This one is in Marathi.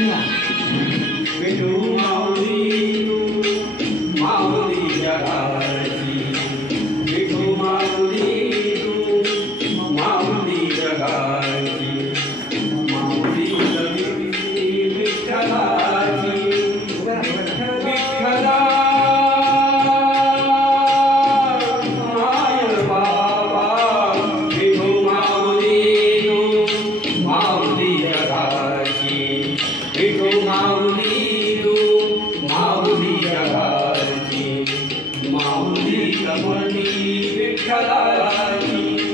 विठू माऊली तू माऊली जगाची, विठू माऊली तू माऊली जगाची, माऊली विठ्ठलाची, विठ्ठला माय बाबा, विठू माऊली तू माऊली जगाची, विठू माऊली तू माऊली जगाची, माऊली कमली विठ्ठलाची.